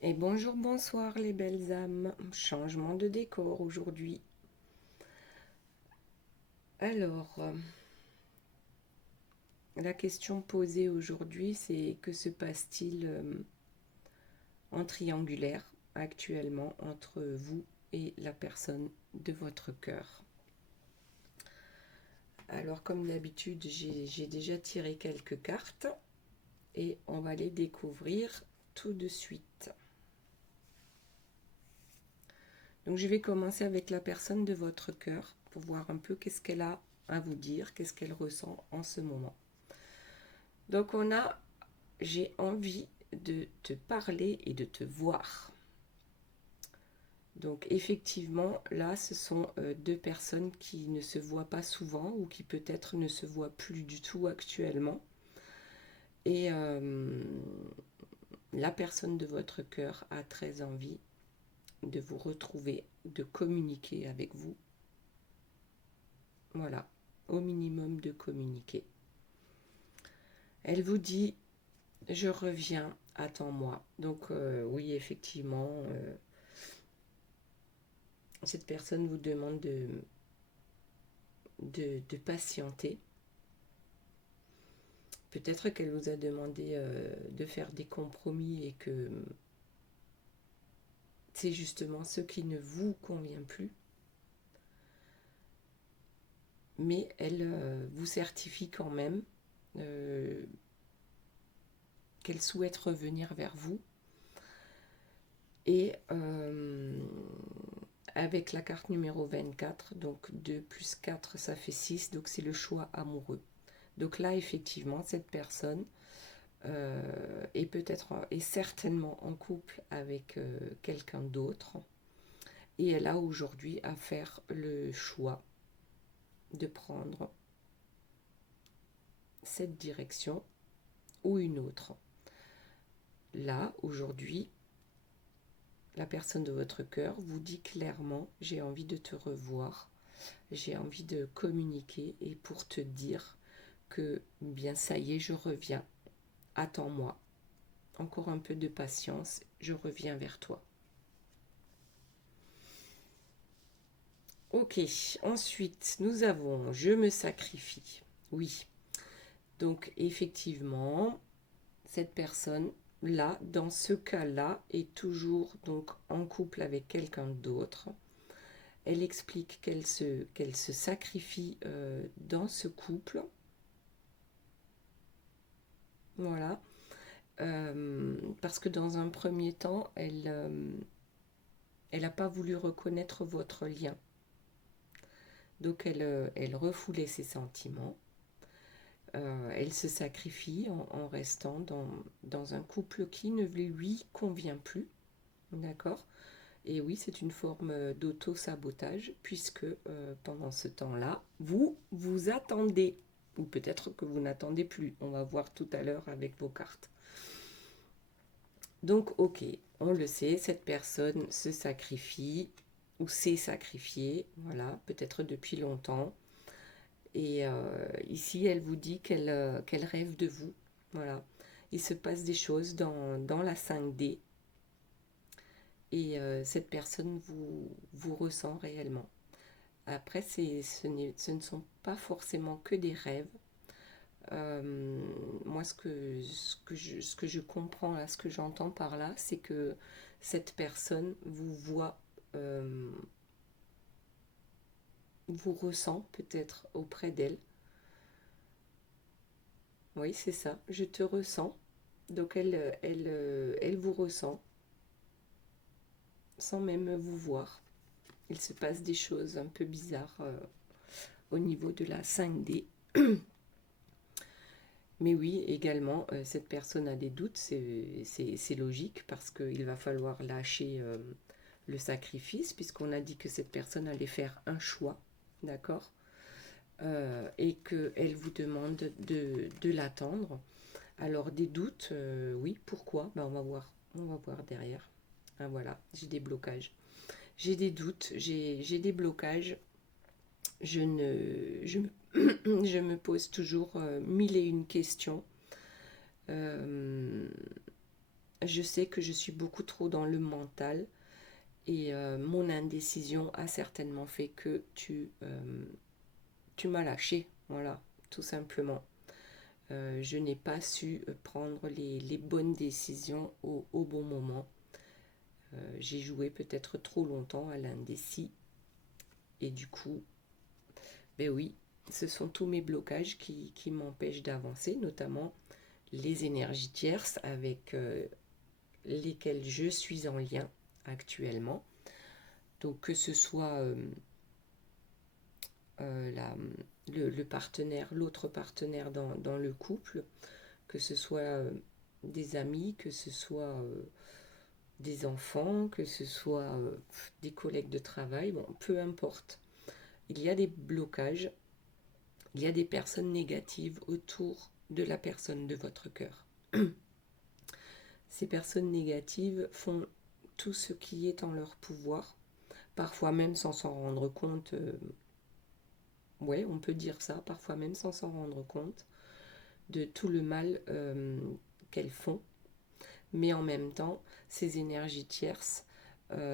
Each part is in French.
Et bonjour, bonsoir les belles âmes. Changement de décor aujourd'hui. Alors, la question posée aujourd'hui, c'est que se passe-t-il en triangulaire actuellement entre vous et la personne de votre cœur? Alors, comme d'habitude, j'ai déjà tiré quelques cartes et on va les découvrir tout de suite. Donc, je vais commencer avec la personne de votre cœur pour voir un peu qu'est-ce qu'elle a à vous dire, qu'est-ce qu'elle ressent en ce moment. Donc on a, j'ai envie de te parler et de te voir. Donc effectivement, là, ce sont deux personnes qui ne se voient pas souvent ou qui peut-être ne se voient plus du tout actuellement. Et la personne de votre cœur a très envie de vous retrouver, de communiquer avec vous. Voilà, au minimum de communiquer. Elle vous dit, je reviens, attends-moi. Donc oui, effectivement, cette personne vous demande de patienter. Peut-être qu'elle vous a demandé de faire des compromis et que c'est justement ce qui ne vous convient plus. Mais elle vous certifie quand même euh, qu'elle souhaite revenir vers vous. Et avec la carte numéro 24, donc 2 plus 4, ça fait 6, donc c'est le choix amoureux. Donc là, effectivement, cette personne est peut-être est certainement en couple avec quelqu'un d'autre et elle a aujourd'hui à faire le choix de prendre cette direction ou une autre. Là, aujourd'hui, la personne de votre cœur vous dit clairement, j'ai envie de te revoir, j'ai envie de communiquer et pour te dire que bien ça y est, je reviens, attends-moi, encore un peu de patience, je reviens vers toi. Ok, ensuite nous avons je me sacrifie. Oui, donc effectivement, cette personne là, dans ce cas-là, est toujours donc en couple avec quelqu'un d'autre. Elle explique qu'elle se sacrifie dans ce couple. Voilà. Parce que dans un premier temps, elle n'a pas voulu reconnaître votre lien. Donc elle refoulait ses sentiments. Elle se sacrifie en restant dans un couple qui ne lui convient plus. D'accord. Et oui, c'est une forme d'auto-sabotage, puisque pendant ce temps-là, vous attendez. Ou peut-être que vous n'attendez plus. On va voir tout à l'heure avec vos cartes. Donc, ok, on le sait, cette personne se sacrifie ou s'est sacrifiée, voilà, peut-être depuis longtemps. Et ici, elle vous dit qu'elle rêve de vous. Voilà. Il se passe des choses dans la 5D et cette personne vous ressent réellement. Après, ce ne sont pas forcément que des rêves. Moi, ce que je comprends là, ce que j'entends par là, c'est que cette personne vous voit, vous ressent peut-être auprès d'elle. Oui, c'est ça. Je te ressens. Donc elle vous ressent sans même vous voir. Il se passe des choses un peu bizarres au niveau de la 5D. Mais oui, également, cette personne a des doutes, c'est logique parce qu'il va falloir lâcher le sacrifice puisqu'on a dit que cette personne allait faire un choix, d'accord, et qu'elle vous demande de l'attendre. Alors des doutes, oui, pourquoi? Ben, on va voir derrière. Ah, voilà, j'ai des blocages. J'ai des doutes, j'ai des blocages. Je, ne, je, me, je me pose toujours mille et une questions. Euh, je sais que je suis beaucoup trop dans le mental et mon indécision a certainement fait que tu m'as lâché, voilà, tout simplement. Je n'ai pas su prendre les bonnes décisions au bon moment. J'ai joué peut-être trop longtemps à l'indécis et du coup, ben oui, ce sont tous mes blocages qui m'empêchent d'avancer, notamment les énergies tierces avec lesquelles je suis en lien actuellement. Donc que ce soit le partenaire, l'autre partenaire dans le couple, que ce soit des amis, que ce soit des enfants, que ce soit des collègues de travail, bon, peu importe. Il y a des blocages, il y a des personnes négatives autour de la personne de votre cœur. Ces personnes négatives font tout ce qui est en leur pouvoir, parfois même sans s'en rendre compte. Ouais, on peut dire ça, parfois même sans s'en rendre compte de tout le mal qu'elles font. Mais en même temps, ces énergies tierces,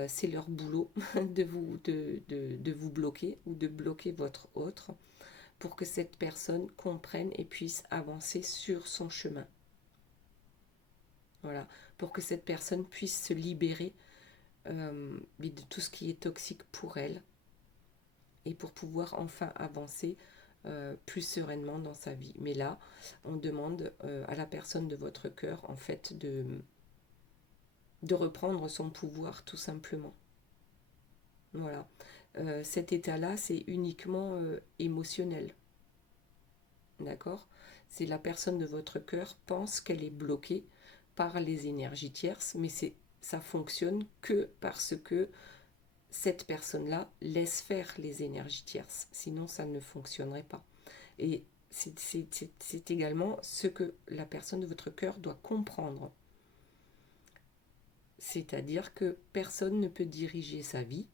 c'est leur boulot de vous bloquer ou de bloquer votre autre pour que cette personne comprenne et puisse avancer sur son chemin. Voilà, pour que cette personne puisse se libérer de tout ce qui est toxique pour elle et pour pouvoir enfin avancer plus sereinement dans sa vie. Mais là, on demande à la personne de votre cœur, en fait, de reprendre son pouvoir, tout simplement. Voilà. Cet état-là, c'est uniquement émotionnel. D'accord? C'est la personne de votre cœur pense qu'elle est bloquée par les énergies tierces, mais ça fonctionne que parce que cette personne-là laisse faire les énergies tierces. Sinon, ça ne fonctionnerait pas. Et c'est également ce que la personne de votre cœur doit comprendre. C'est-à-dire que personne ne peut diriger sa vie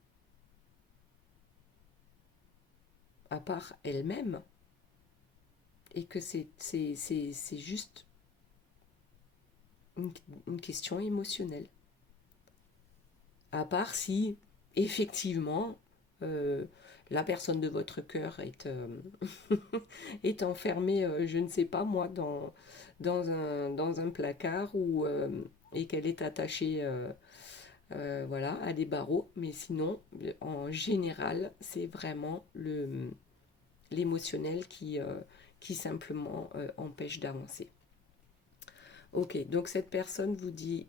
à part elle-même. Et que c'est juste une question émotionnelle. À part si, effectivement, euh, la personne de votre cœur est enfermée, je ne sais pas moi, dans un placard et qu'elle est attachée voilà, à des barreaux. Mais sinon, en général, c'est vraiment l'émotionnel qui simplement empêche d'avancer. Ok, donc cette personne vous dit,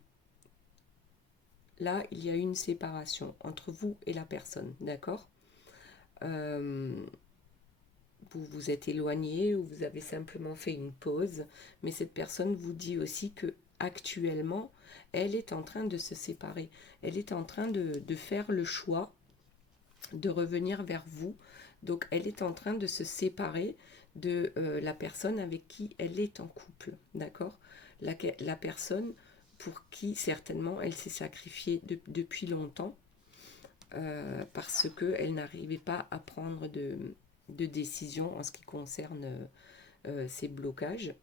là, il y a une séparation entre vous et la personne, d'accord euh, Vous vous êtes éloigné ou vous avez simplement fait une pause, mais cette personne vous dit aussi que actuellement, elle est en train de se séparer. Elle est en train de faire le choix de revenir vers vous. Donc, elle est en train de se séparer de la personne avec qui elle est en couple, d'accord la personne pour qui certainement elle s'est sacrifiée depuis longtemps parce qu'elle n'arrivait pas à prendre de décision en ce qui concerne ces blocages.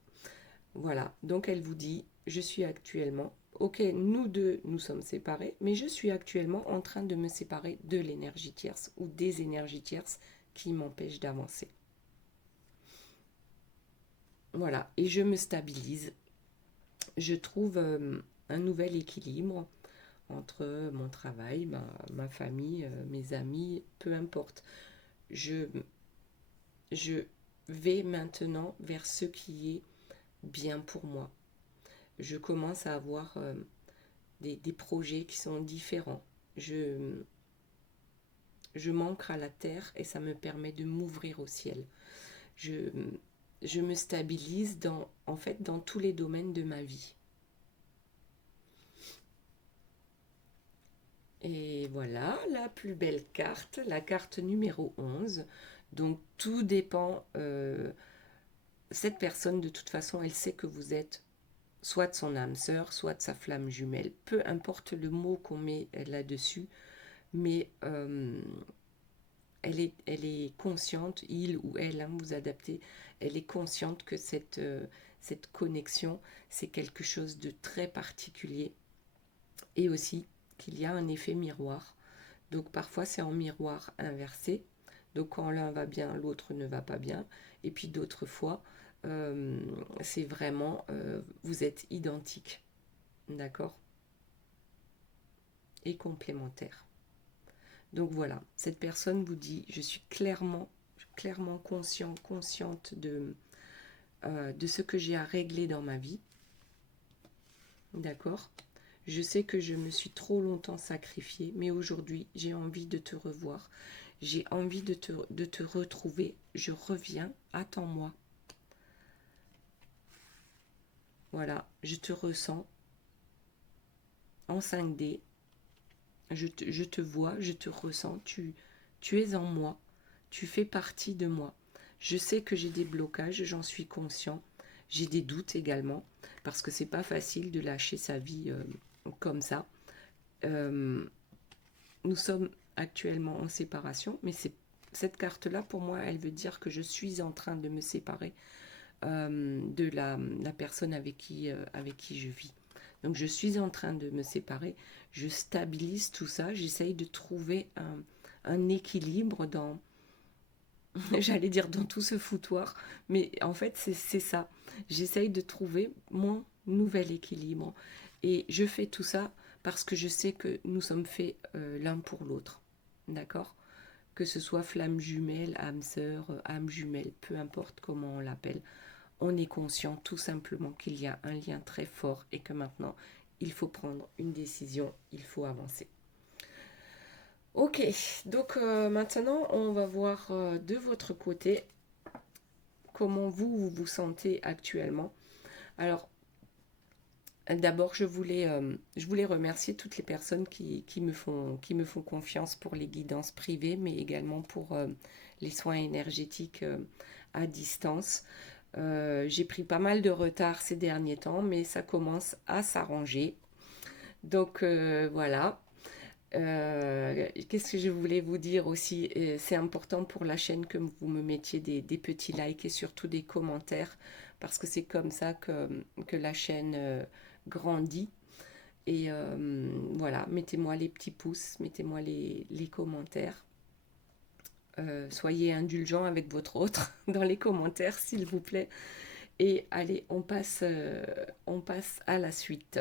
Voilà, donc elle vous dit, je suis actuellement, ok, nous deux, nous sommes séparés, mais je suis actuellement en train de me séparer de l'énergie tierce ou des énergies tierces qui m'empêchent d'avancer. Voilà, et je me stabilise. Je trouve un nouvel équilibre entre mon travail, ma famille, mes amis, peu importe. Je, je vais maintenant vers ce qui est bien pour moi. Je commence à avoir des projets qui sont différents. Je m'ancre à la terre et ça me permet de m'ouvrir au ciel. Je, je me stabilise en fait dans tous les domaines de ma vie. Et voilà, la plus belle carte, la carte numéro 11. Donc tout dépend. Cette personne, de toute façon, elle sait que vous êtes soit de son âme sœur, soit de sa flamme jumelle. Peu importe le mot qu'on met là-dessus, mais elle est consciente, il ou elle, hein, vous adaptez, elle est consciente que cette cette connexion, c'est quelque chose de très particulier. Et aussi qu'il y a un effet miroir. Donc parfois c'est en miroir inversé. Donc quand l'un va bien, l'autre ne va pas bien. Et puis d'autres fois, c'est vraiment, vous êtes identiques. D'accord? Et complémentaires. Donc voilà, cette personne vous dit, je suis clairement consciente de ce que j'ai à régler dans ma vie. D'accord? Je sais que je me suis trop longtemps sacrifiée, mais aujourd'hui, j'ai envie de te revoir. J'ai envie de te retrouver. Je reviens, attends-moi. Voilà, je te ressens en 5D. Je te vois, je te ressens. Tu es en moi. Tu fais partie de moi. Je sais que j'ai des blocages, j'en suis conscient. J'ai des doutes également, parce que c'est pas facile de lâcher sa vie comme ça. Nous sommes actuellement en séparation, mais cette carte-là, pour moi, elle veut dire que je suis en train de me séparer de la personne avec qui je vis. Donc je suis en train de me séparer, je stabilise tout ça, j'essaye de trouver un équilibre dans, j'allais dire dans tout ce foutoir, mais en fait c'est ça. J'essaye de trouver mon nouvel équilibre. Et je fais tout ça parce que je sais que nous sommes faits l'un pour l'autre. D'accord? Que ce soit flamme jumelle, âme sœur, âme jumelle, peu importe comment on l'appelle. On est conscient tout simplement qu'il y a un lien très fort et que maintenant, il faut prendre une décision, il faut avancer. Ok, donc maintenant, on va voir de votre côté comment vous vous sentez actuellement. Alors, d'abord, je voulais remercier toutes les personnes qui me font confiance pour les guidances privées, mais également pour les soins énergétiques à distance. J'ai pris pas mal de retard ces derniers temps, mais ça commence à s'arranger. Donc voilà. Qu'est-ce que je voulais vous dire aussi? C'est important pour la chaîne que vous me mettiez des petits likes et surtout des commentaires, parce que c'est comme ça que la chaîne grandit. Et voilà, mettez-moi les petits pouces, mettez-moi les commentaires. Soyez indulgents avec votre autre dans les commentaires, s'il vous plaît. Et allez, on passe à la suite.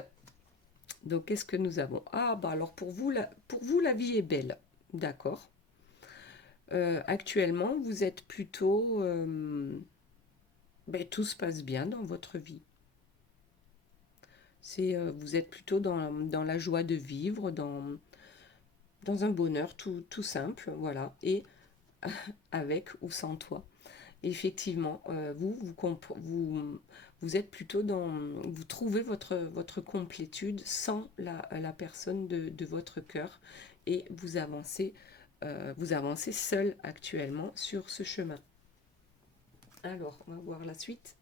Donc, qu'est-ce que nous avons? Ah, bah alors pour vous, la vie est belle. D'accord. Actuellement, vous êtes plutôt... tout se passe bien dans votre vie. Vous êtes plutôt dans la joie de vivre, dans un bonheur tout simple, voilà. Et avec ou sans toi. Effectivement, vous êtes plutôt dans... Vous trouvez votre complétude sans la personne de votre cœur et vous avancez seul actuellement sur ce chemin. Alors, on va voir la suite.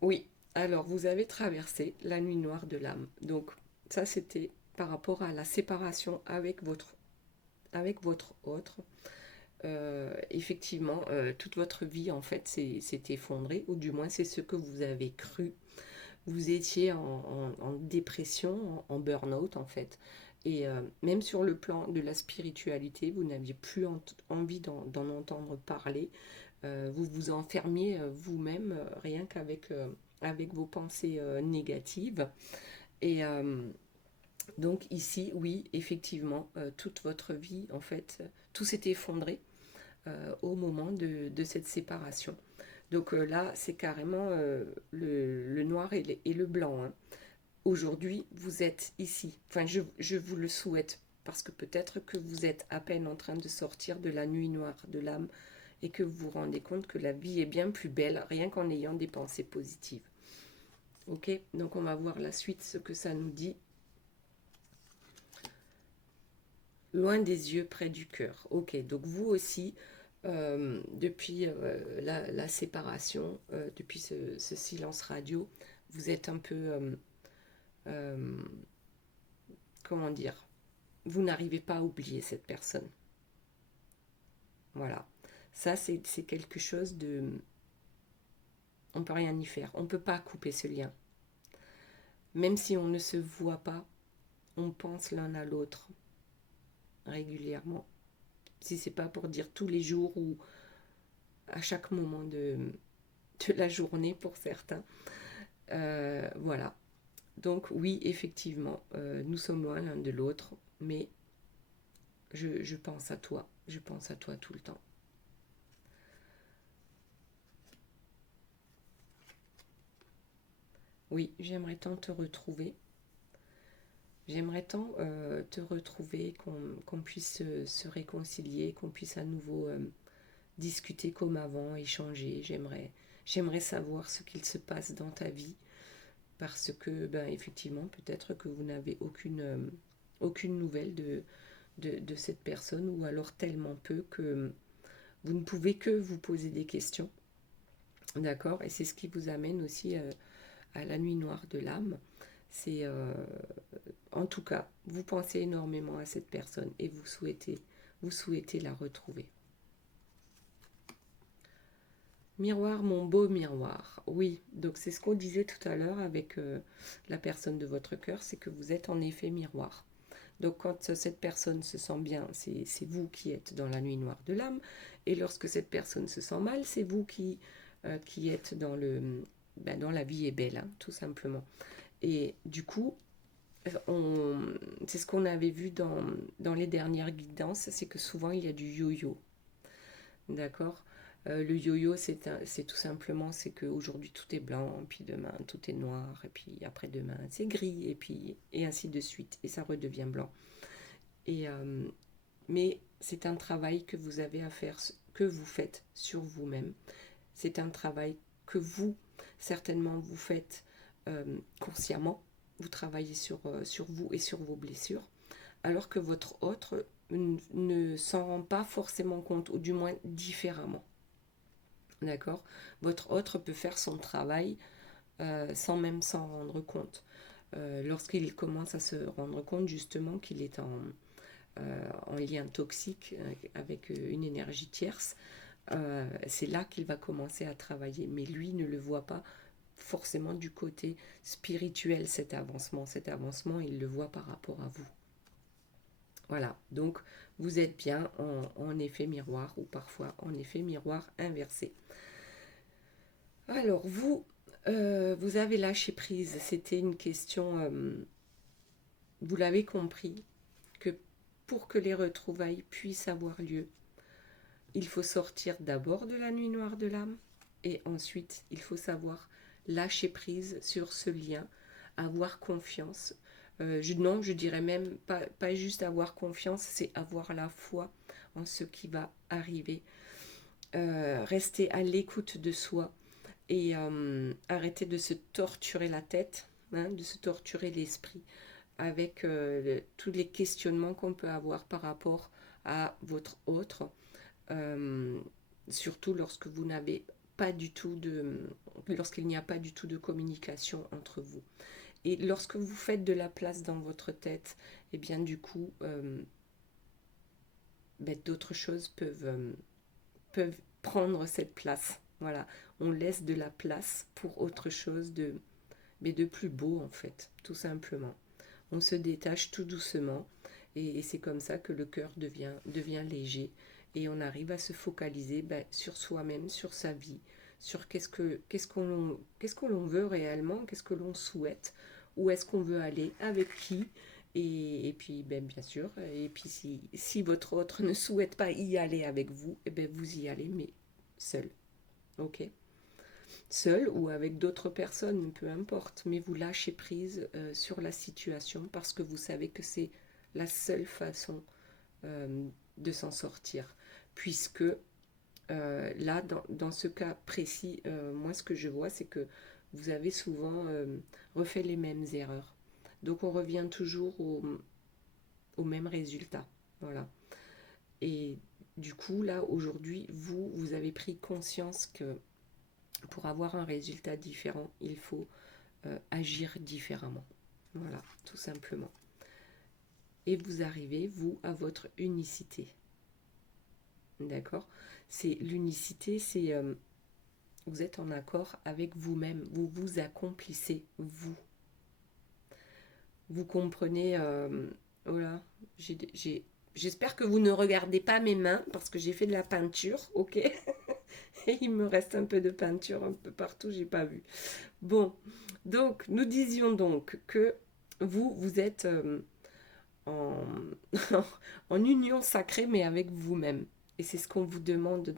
Oui, alors vous avez traversé la nuit noire de l'âme. Donc, ça c'était par rapport à la séparation avec votre autre. Effectivement, toute votre vie en fait s'est effondrée, ou du moins c'est ce que vous avez cru. Vous étiez en dépression, en burn-out en fait. Et même sur le plan de la spiritualité, vous n'aviez plus envie d'en entendre parler. Vous vous enfermiez vous-même rien qu'avec avec vos pensées négatives. Et donc ici, oui, effectivement, toute votre vie, en fait, tout s'est effondré au moment de cette séparation. Donc là, c'est carrément le noir et le blanc. Hein. Aujourd'hui, vous êtes ici. Enfin, je vous le souhaite, parce que peut-être que vous êtes à peine en train de sortir de la nuit noire de l'âme et que vous vous rendez compte que la vie est bien plus belle, rien qu'en ayant des pensées positives. Ok, donc on va voir la suite, ce que ça nous dit. Loin des yeux, près du cœur. Ok, donc vous aussi, depuis la séparation, depuis ce silence radio, vous êtes un peu, euh, comment dire, vous n'arrivez pas à oublier cette personne. Voilà. Ça, c'est quelque chose de... On ne peut rien y faire. On ne peut pas couper ce lien. Même si on ne se voit pas, on pense l'un à l'autre régulièrement. Si c'est pas pour dire tous les jours ou à chaque moment de la journée pour certains. Voilà. Donc oui, effectivement, nous sommes loin l'un de l'autre, mais je pense à toi. Je pense à toi tout le temps. Oui, j'aimerais tant te retrouver. J'aimerais tant te retrouver, qu'on puisse se réconcilier, qu'on puisse à nouveau discuter comme avant, échanger. J'aimerais savoir ce qu'il se passe dans ta vie parce que, ben, effectivement, peut-être que vous n'avez aucune nouvelle de cette personne ou alors tellement peu que vous ne pouvez que vous poser des questions. D'accord. Et c'est ce qui vous amène aussi à la nuit noire de l'âme. C'est en tout cas, vous pensez énormément à cette personne et vous souhaitez la retrouver. Miroir, mon beau miroir. Oui, donc c'est ce qu'on disait tout à l'heure avec la personne de votre cœur, c'est que vous êtes en effet miroir. Donc quand cette personne se sent bien, c'est vous qui êtes dans la nuit noire de l'âme. Et lorsque cette personne se sent mal, c'est vous qui êtes dans la vie est belle, hein, tout simplement. Et du coup, c'est ce qu'on avait vu dans les dernières guidances, c'est que souvent il y a du yo-yo. D'accord. Le yo-yo, c'est tout simplement, c'est qu'aujourd'hui tout est blanc, puis demain tout est noir, et puis après-demain c'est gris, et ainsi de suite, et ça redevient blanc. Et, mais c'est un travail que vous avez à faire, que vous faites sur vous-même. C'est un travail que vous, certainement, vous faites consciemment. Vous travaillez sur vous et sur vos blessures, alors que votre autre ne s'en rend pas forcément compte, ou du moins différemment. D'accord. Votre autre peut faire son travail sans même s'en rendre compte. Lorsqu'il commence à se rendre compte justement qu'il est en lien toxique avec une énergie tierce, c'est là qu'il va commencer à travailler. Mais lui ne le voit pas forcément du côté spirituel, cet avancement. Cet avancement, il le voit par rapport à vous. Voilà, donc vous êtes bien en effet miroir ou parfois en effet miroir inversé. Alors vous avez lâché prise. C'était une question, vous l'avez compris, que pour que les retrouvailles puissent avoir lieu, il faut sortir d'abord de la nuit noire de l'âme et ensuite il faut savoir lâcher prise sur ce lien, avoir confiance. Non, je dirais même pas juste avoir confiance, c'est avoir la foi en ce qui va arriver. Rester à l'écoute de soi et arrêter de se torturer la tête, hein, de se torturer l'esprit avec tous les questionnements qu'on peut avoir par rapport à votre autre, euh, surtout lorsque vous n'avez pas du tout lorsqu'il n'y a pas du tout de communication entre vous. Et lorsque vous faites de la place dans votre tête, et bien du coup, d'autres choses peuvent prendre cette place. Voilà, on laisse de la place pour autre chose mais de plus beau en fait, tout simplement. On se détache tout doucement et c'est comme ça que le cœur devient léger et on arrive à se focaliser sur soi-même, sur sa vie, sur qu'est-ce qu'on l'on veut réellement, qu'est-ce que l'on souhaite, où est-ce qu'on veut aller, avec qui. Et puis, bien sûr, et puis si votre autre ne souhaite pas y aller avec vous, vous y allez, mais seul. Ok? Seul ou avec d'autres personnes, peu importe, mais vous lâchez prise sur la situation parce que vous savez que c'est la seule façon de s'en sortir. Puisque là, dans ce cas précis, moi ce que je vois, c'est que vous avez souvent refait les mêmes erreurs. Donc on revient toujours au même résultat. Voilà. Et du coup, là, aujourd'hui, vous avez pris conscience que pour avoir un résultat différent, il faut agir différemment. Voilà, tout simplement. Et vous arrivez, vous, à votre unicité. d'accord? C'est l'unicité, c'est vous êtes en accord avec vous-même, vous vous accomplissez, vous. Vous comprenez, oh là, j'espère que vous ne regardez pas mes mains parce que j'ai fait de la peinture, ok? Et il me reste un peu de peinture un peu partout, j'ai pas vu. Bon, donc nous disions donc que vous êtes en, en union sacrée, mais avec vous-même. Et c'est ce qu'on vous demande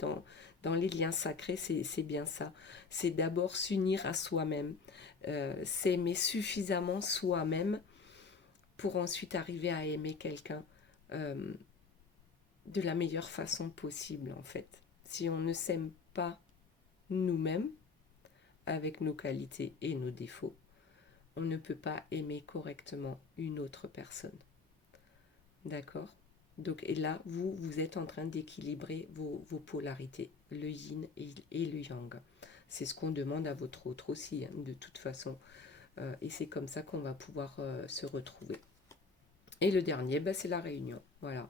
dans les liens sacrés, c'est bien ça. C'est d'abord s'unir à soi-même, s'aimer suffisamment soi-même pour ensuite arriver à aimer quelqu'un euh, de la meilleure façon possible, en fait. Si on ne s'aime pas nous-mêmes, avec nos qualités et nos défauts, on ne peut pas aimer correctement une autre personne. D'accord? Donc, et là, vous êtes en train d'équilibrer vos polarités, le yin et le yang. C'est ce qu'on demande à votre autre aussi, hein, de toute façon. Et c'est comme ça qu'on va pouvoir se retrouver. Et le dernier, bah, c'est la réunion. Voilà.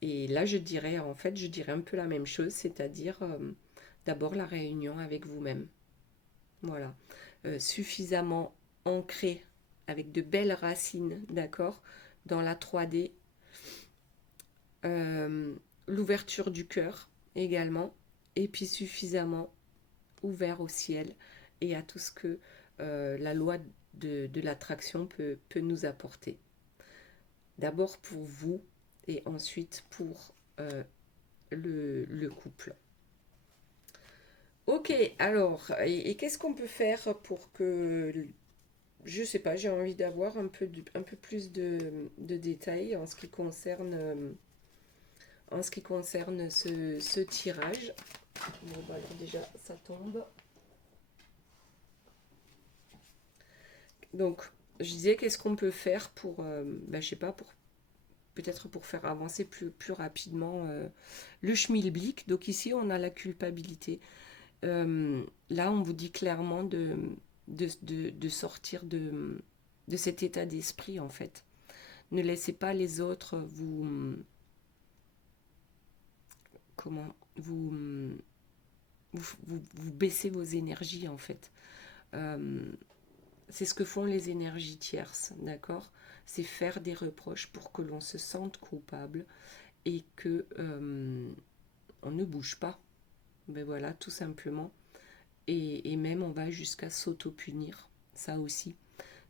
Et là, je dirais un peu la même chose, c'est-à-dire d'abord la réunion avec vous-même. Voilà. Suffisamment ancré, avec de belles racines, d'accord, dans la 3D. Euh, L'ouverture du cœur également. Et puis suffisamment ouvert au ciel et à tout ce que la loi de l'attraction peut nous apporter. D'abord pour vous et ensuite pour le couple. Ok, alors, et qu'est-ce qu'on peut faire pour que, je sais pas, j'ai envie d'avoir un peu plus de détails en ce qui concerne ce tirage. Bon, bah alors déjà, ça tombe. Donc, je disais, qu'est-ce qu'on peut faire pour, bah, je sais pas, peut-être pour faire avancer plus rapidement le schmilblick. Donc ici, on a la culpabilité. Là, on vous dit clairement de sortir de cet état d'esprit, en fait. Ne laissez pas les autres comment, vous baisser vos énergies, en fait. Euh, c'est ce que font les énergies tierces, d'accord? C'est faire des reproches pour que l'on se sente coupable et que on ne bouge pas. Ben voilà, tout simplement. Et même on va jusqu'à s'auto-punir, ça aussi.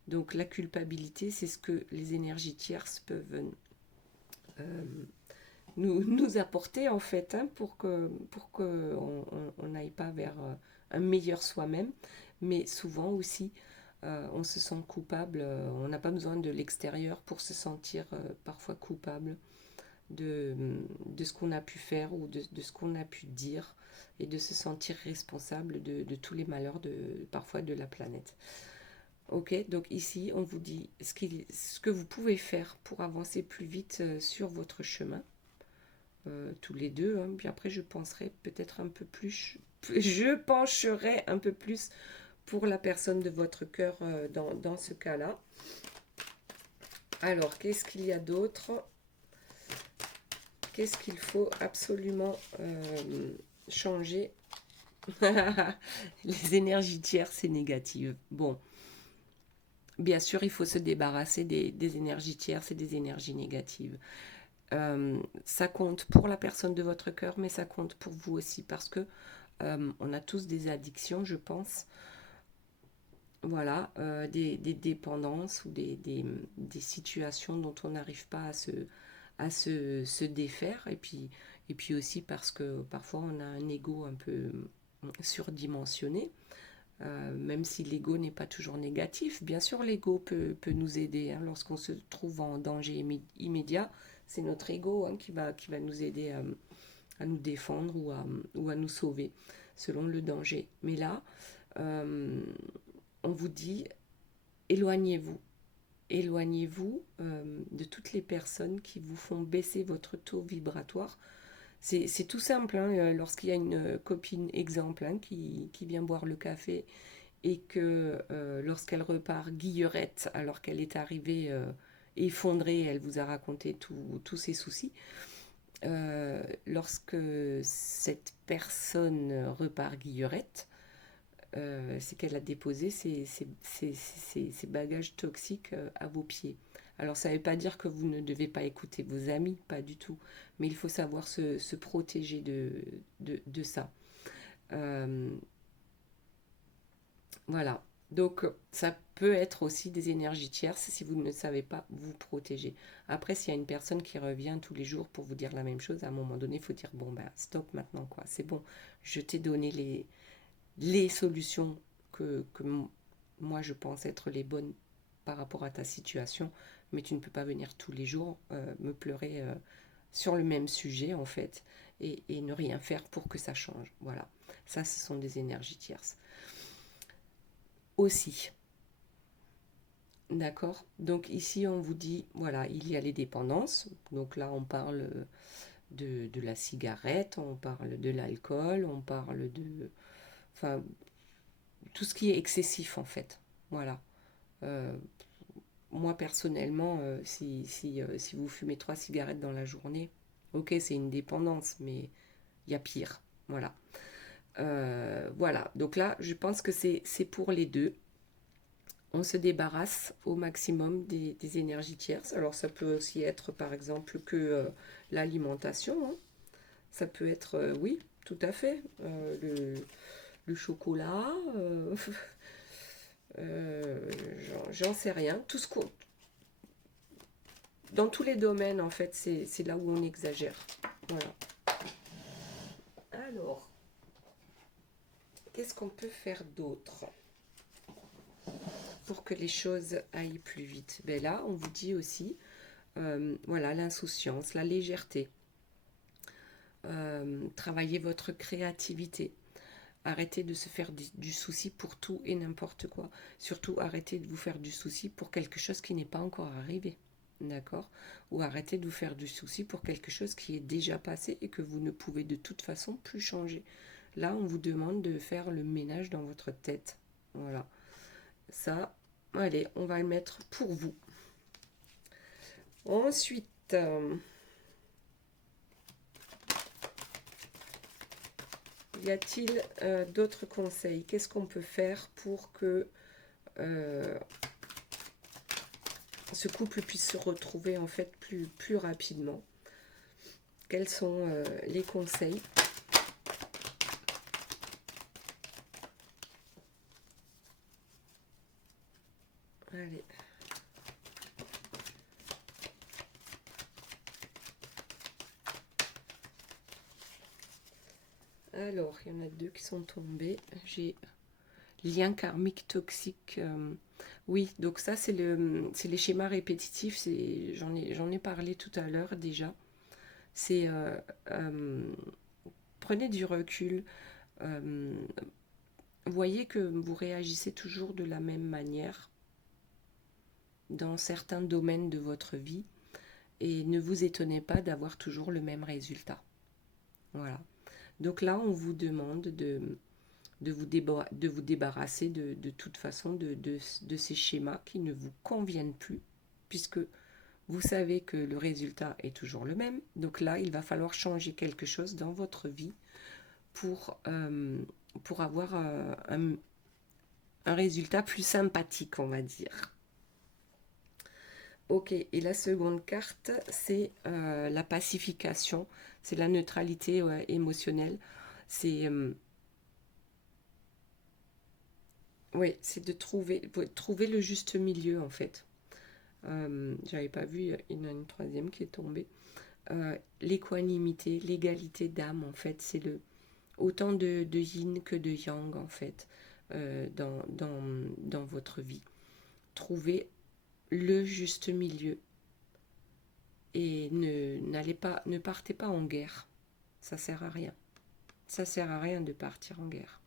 Donc la culpabilité, c'est ce que les énergies tierces peuvent nous apporter en fait, hein, pour que on n'aille pas vers un meilleur soi-même. Mais souvent aussi, on se sent coupable. On n'a pas besoin de l'extérieur pour se sentir parfois coupable de ce qu'on a pu faire ou de ce qu'on a pu dire et de se sentir responsable de tous les malheurs parfois de la planète. Ok, donc ici on vous dit ce que vous pouvez faire pour avancer plus vite sur votre chemin, tous les deux, hein. Puis après je penserai peut-être un peu plus, je pencherai un peu plus pour la personne de votre cœur dans ce cas-là. Alors, qu'est-ce qu'il y a d'autre? Qu'est-ce qu'il faut absolument changer? Les énergies tierces et négatives. Bon, bien sûr, il faut se débarrasser des énergies tierces et des énergies négatives. Ça compte pour la personne de votre cœur, mais ça compte pour vous aussi parce que on a tous des addictions, je pense. Voilà, des dépendances ou des situations dont on n'arrive pas se défaire. Et puis aussi parce que parfois on a un ego un peu surdimensionné, même si l'ego n'est pas toujours négatif. Bien sûr, l'ego peut nous aider, hein, lorsqu'on se trouve en danger immédiat. C'est notre ego, hein, qui va nous aider à nous défendre ou à nous sauver selon le danger. Mais là, on vous dit éloignez-vous. Éloignez-vous de toutes les personnes qui vous font baisser votre taux vibratoire. C'est tout simple, hein, lorsqu'il y a une copine exemple, hein, qui vient boire le café et que lorsqu'elle repart guillerette alors qu'elle est arrivée effondrée, elle vous a raconté tous ses soucis. lorsque cette personne repart guillerette, c'est qu'elle a déposé ses bagages toxiques à vos pieds. Alors ça ne veut pas dire que vous ne devez pas écouter vos amis, pas du tout, mais il faut savoir se protéger de ça. Euh, voilà. Donc, ça peut être aussi des énergies tierces si vous ne savez pas vous protéger. Après, s'il y a une personne qui revient tous les jours pour vous dire la même chose, à un moment donné, il faut dire, bon, ben, stop maintenant, quoi. C'est bon, je t'ai donné les solutions que moi, je pense être les bonnes par rapport à ta situation, mais tu ne peux pas venir tous les jours me pleurer sur le même sujet, en fait, et ne rien faire pour que ça change. Voilà. Ça, ce sont des énergies tierces. Aussi. D'accord. Donc ici, on vous dit, voilà, il y a les dépendances. Donc là, on parle de la cigarette, on parle de l'alcool, on parle de... Enfin, tout ce qui est excessif, en fait. Voilà. Euh, Moi, personnellement, si vous fumez 3 cigarettes dans la journée, ok, c'est une dépendance, mais il y a pire. Voilà. Voilà. Donc là, je pense que c'est pour les deux. On se débarrasse au maximum des énergies tierces. Alors ça peut aussi être par exemple que l'alimentation, hein. Ça peut être, oui, tout à fait, le chocolat, j'en sais rien. Dans tous les domaines, en fait, c'est là où on exagère. Voilà. Alors, qu'est-ce qu'on peut faire d'autre pour que les choses aillent plus vite? Ben là, on vous dit aussi, voilà, l'insouciance, la légèreté. Travailler votre créativité. Arrêtez de se faire du souci pour tout et n'importe quoi. Surtout, arrêtez de vous faire du souci pour quelque chose qui n'est pas encore arrivé. D'accord? Ou arrêtez de vous faire du souci pour quelque chose qui est déjà passé et que vous ne pouvez de toute façon plus changer. Là, on vous demande de faire le ménage dans votre tête. Voilà. Ça, allez, on va le mettre pour vous. Ensuite, y a-t-il d'autres conseils? Qu'est-ce qu'on peut faire pour que euh, ce couple puisse se retrouver en fait plus rapidement? Quels sont les conseils? Allez. Alors, il y en a deux qui sont tombés. J'ai lien karmique toxique. Oui, donc ça, c'est les schémas répétitifs. J'en ai parlé tout à l'heure déjà. C'est euh, prenez du recul. Euh, Voyez que vous réagissez toujours de la même manière dans certains domaines de votre vie et ne vous étonnez pas d'avoir toujours le même résultat. Voilà. Donc là, on vous demande de vous débarrasser de toute façon de ces schémas qui ne vous conviennent plus, puisque vous savez que le résultat est toujours le même. Donc là, il va falloir changer quelque chose dans votre vie pour avoir un résultat plus sympathique, on va dire. Ok, et la seconde carte, c'est la pacification, c'est la neutralité émotionnelle. C'est oui, c'est de trouver le juste milieu en fait. J'avais pas vu, il y en a une troisième qui est tombée. L'équanimité, l'égalité d'âme en fait, c'est autant de yin que de yang en fait dans votre vie. Trouvez le juste milieu et ne partez pas en guerre. Ça sert à rien. Ça sert à rien de partir en guerre.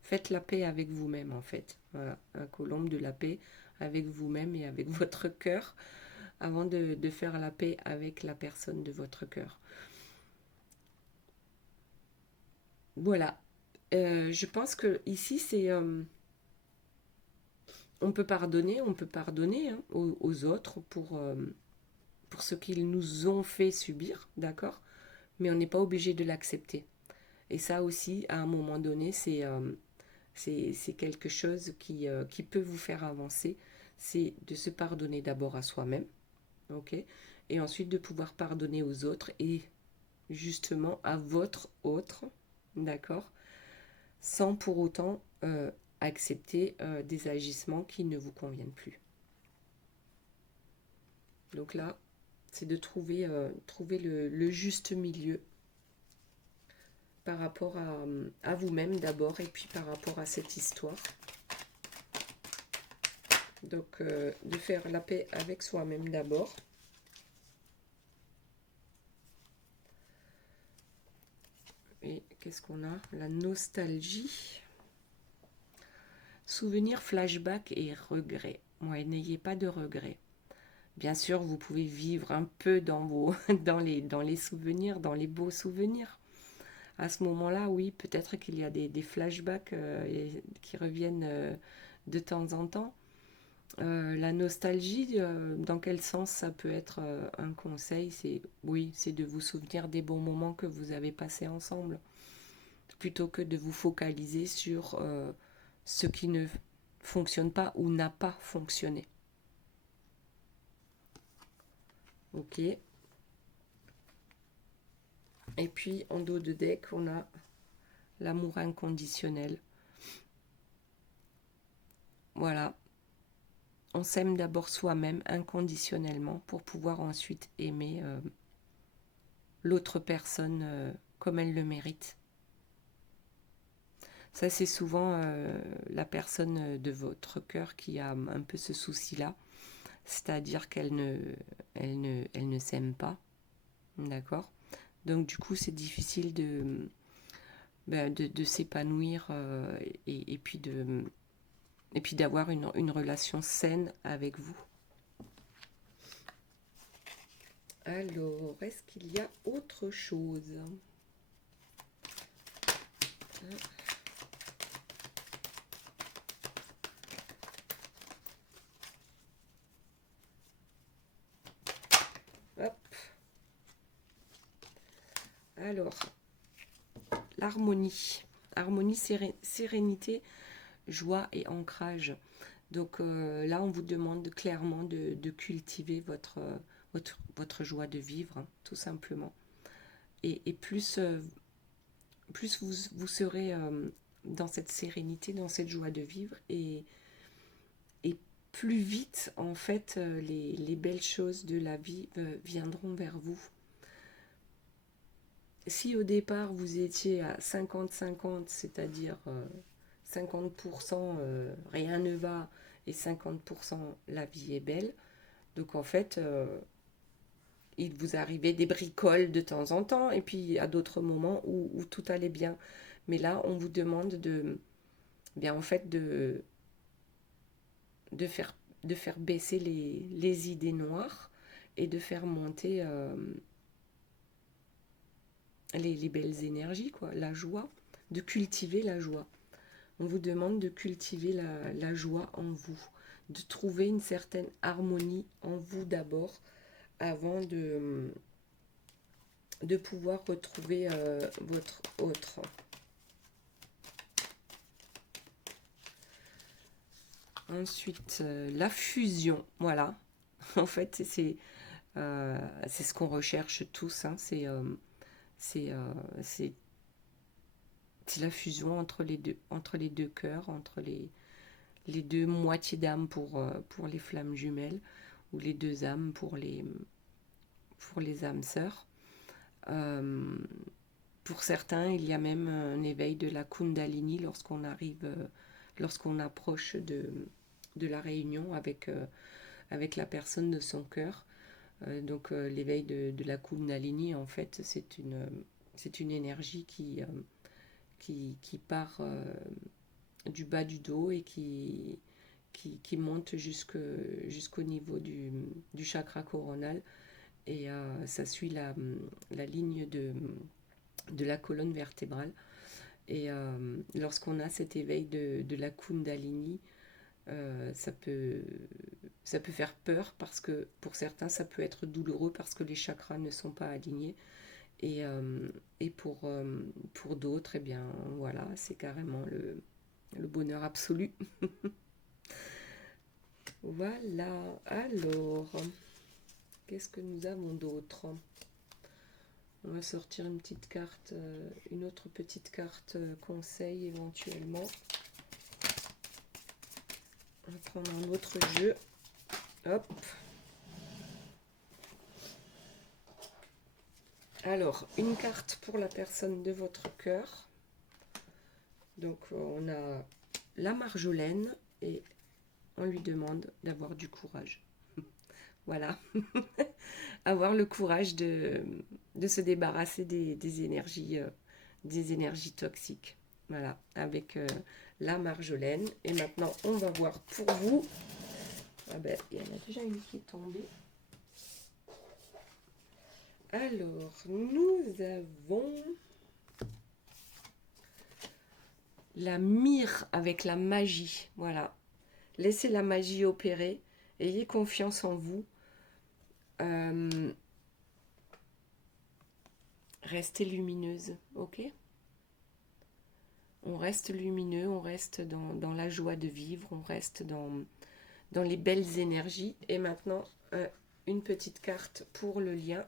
Faites la paix avec vous-même en fait. Voilà, un colombe de la paix avec vous-même et avec votre cœur avant de faire la paix avec la personne de votre cœur. Voilà. Je pense que ici c'est on peut pardonner hein, aux autres pour ce qu'ils nous ont fait subir, d'accord? mais on n'est pas obligé de l'accepter. Et ça aussi, à un moment donné, c'est quelque chose qui peut vous faire avancer. C'est de se pardonner d'abord à soi-même, ok, et ensuite de pouvoir pardonner aux autres et justement à votre autre, d'accord, sans pour autant accepter des agissements qui ne vous conviennent plus. Donc là, c'est de trouver le juste milieu par rapport à vous-même d'abord et puis par rapport à cette histoire. Donc de faire la paix avec soi-même d'abord. Et qu'est-ce qu'on a? La nostalgie. Souvenirs, flashbacks et regrets. Ouais, n'ayez pas de regrets. Bien sûr, vous pouvez vivre un peu dans les souvenirs, dans les beaux souvenirs. À ce moment-là, oui, peut-être qu'il y a des flashbacks qui reviennent de temps en temps. La nostalgie, dans quel sens ça peut être un conseil? C'est de vous souvenir des bons moments que vous avez passés ensemble, plutôt que de vous focaliser sur ce qui ne fonctionne pas ou n'a pas fonctionné. Ok. Et puis en dos de deck, on a l'amour inconditionnel. Voilà. On s'aime d'abord soi-même inconditionnellement pour pouvoir ensuite aimer l'autre personne comme elle le mérite. Ça, c'est souvent la personne de votre cœur qui a un peu ce souci-là. C'est-à-dire elle ne s'aime pas. D'accord? Donc, du coup, c'est difficile de s'épanouir et puis d'avoir une relation saine avec vous. Alors, est-ce qu'il y a autre chose? Hop. Alors, l'harmonie. Harmonie, sérénité, joie et ancrage. Donc là, on vous demande clairement de cultiver votre joie de vivre, hein, tout simplement. Et plus vous serez dans cette sérénité, dans cette joie de vivre, et plus vite, en fait, les belles choses de la vie viendront vers vous. Si au départ, vous étiez à 50-50, c'est-à-dire 50% rien ne va et 50% la vie est belle, donc en fait, il vous arrivait des bricoles de temps en temps et puis à d'autres moments où tout allait bien. Mais là, on vous demande bien en fait de faire, de faire baisser les idées noires et de faire monter les belles énergies, quoi, la joie, de cultiver la joie. On vous demande de cultiver la joie en vous, de trouver une certaine harmonie en vous d'abord, avant de pouvoir retrouver votre autre. Ensuite, la fusion, voilà. En fait, c'est ce qu'on recherche tous, hein. C'est la fusion entre les deux cœurs, entre les deux moitiés d'âme pour les flammes jumelles, ou les deux âmes pour les âmes sœurs. Pour certains, il y a même un éveil de la Kundalini lorsqu'on approche de la réunion avec la personne de son cœur. Donc l'éveil de la Kundalini, en fait, c'est une énergie qui part du bas du dos et qui monte jusqu'au niveau du chakra coronal. Et ça suit la ligne de la colonne vertébrale. Et lorsqu'on a cet éveil de la Kundalini, ça peut faire peur parce que pour certains, ça peut être douloureux parce que les chakras ne sont pas alignés. Et pour d'autres, eh bien voilà, c'est carrément le bonheur absolu. Voilà, alors, qu'est-ce que nous avons d'autre? On va sortir une petite carte, une autre petite carte conseil éventuellement. On va prendre un autre jeu. Hop. Alors, une carte pour la personne de votre cœur. Donc, on a la Marjolaine et on lui demande d'avoir du courage. Voilà. Avoir le courage de se débarrasser des énergies toxiques. Voilà, avec la Marjolaine. Et maintenant, on va voir pour vous. Ah ben, il y en a déjà une qui est tombée. Alors, nous avons la myrrhe avec la magie. Voilà. Laissez la magie opérer. Ayez confiance en vous. Restez lumineuse, ok? On reste lumineux, on reste dans la joie de vivre, on reste dans les belles énergies. Et maintenant, une petite carte pour le lien.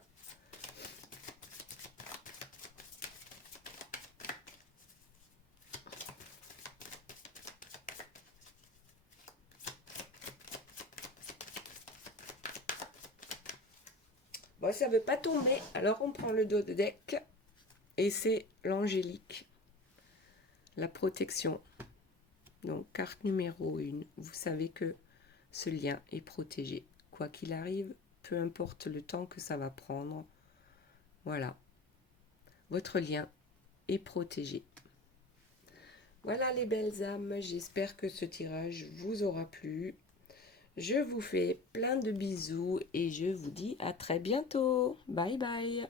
Bon, ça ne veut pas tomber, alors on prend le dos de deck. Et c'est l'angélique, la protection. Donc, carte numéro 1, vous savez que ce lien est protégé. Quoi qu'il arrive, peu importe le temps que ça va prendre, voilà, votre lien est protégé. Voilà les belles âmes, j'espère que ce tirage vous aura plu. Je vous fais plein de bisous et je vous dis à très bientôt. Bye bye.